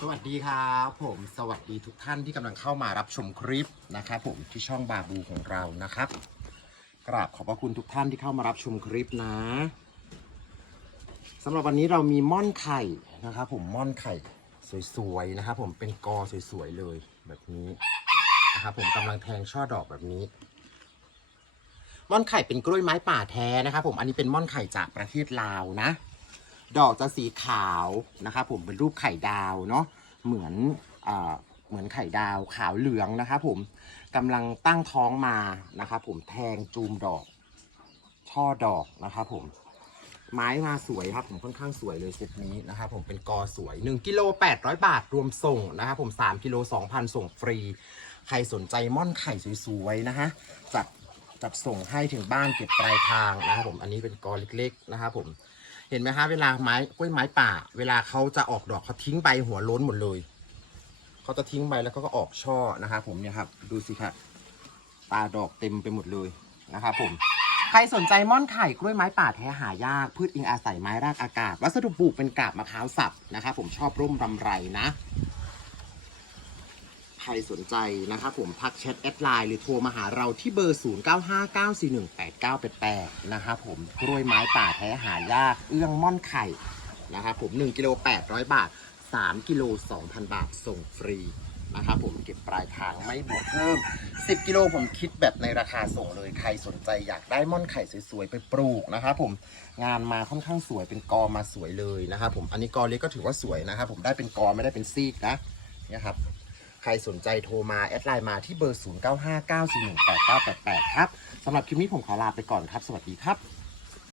สวัสดีครับผมสวัสดีทุกท่านที่กำลังเข้ามารับชมคลิปนะครับผมที่ช่องบาบูของเรานะครับ กราบขอบพระคุณทุกท่านที่เข้ามารับชมคลิปนะสำหรับวันนี้เรามีม่อนไข่นะครับผมม่อนไข่สวยๆนะครับผมเป็นกอสวยๆเลยแบบนี้นะครับผมกำลังแทงช่อดอกแบบนี้ ม่อนไข่เป็นกล้วยไม้ป่าแท้นะครับผมอันนี้เป็นม่อนไข่จากประเทศลาวนะ ดอกจะสีขาวนะครับผมเป็นรูปไข่ดาวเนาะเหมือนอเหมือนไข่ดาวขาวเหลืองนะครับผมกำลังตั้งท้องมานะครับผมแทงจูมดอก ช่อดอกนะครับผมไม้มาสวยครับผมค่อนข้างสวยเลยเซตนี้นะครับผมเป็นกอสวย 1กิโล800 บาทรวมส่งนะครับผม3กิโล2,000 ส่งฟรี ใครสนใจม่อนไข่สวยๆนะฮะจัดจัดส่งให้ถึงบ้านเก็บปลายทางนะครับผมอันนี้เป็นกอเล็กๆนะครับผม ห็นไหมฮะเวลาไม้กล้วยไม้ป่า เวลาเขาจะออกดอกเขาทิ้งใบหัวล้นหมดเลยเขาจะทิ้งใบแล้วก็ออกช่อนะครับผมเนี่ยครับดูสิครับตาดอกเต็มไปหมดเลยนะครับผมใครสนใจม่อนไข่กล้วยไม้ป่าแท้หายาก พืชอิงอาศัยไม้รากอากาศ วัสดุปลูกเป็นกาบมะพร้าวสับนะครับผมชอบร่มรำไรนะ ใครสนใจนะครับผมทักแชทแอดไลน์หรือโทรมาหาเราที่เบอร์ 0959418988นะครับผมกล้วยไม้ป่าแท้หายากเอื้องม่อนไข่นะครับผม1กิโล800 บาท 3กิโล2,000 บาทส่งฟรีนะครับผมเก็บปลายทางไม่บวกเพิ่ม 10 กิโลผมคิดแบบในราคาส่งเลยใครสนใจอยากได้ม่อนไข่สวยๆ ไปปลูกนะครับผมงานมาค่อนข้างสวยเป็นกอมาสวยเลยนะครับผมอันนี้กอเล็กก็ถือว่าสวยนะครับผมได้เป็นกอไม่ได้เป็นซีกนะเนี่ยครับ ใครสนใจโทรมาแอดไลน์มาที่เบอร์ 0959418988 ครับสำหรับคลิปนี้ผมขอลาไปก่อนครับ สวัสดีครับ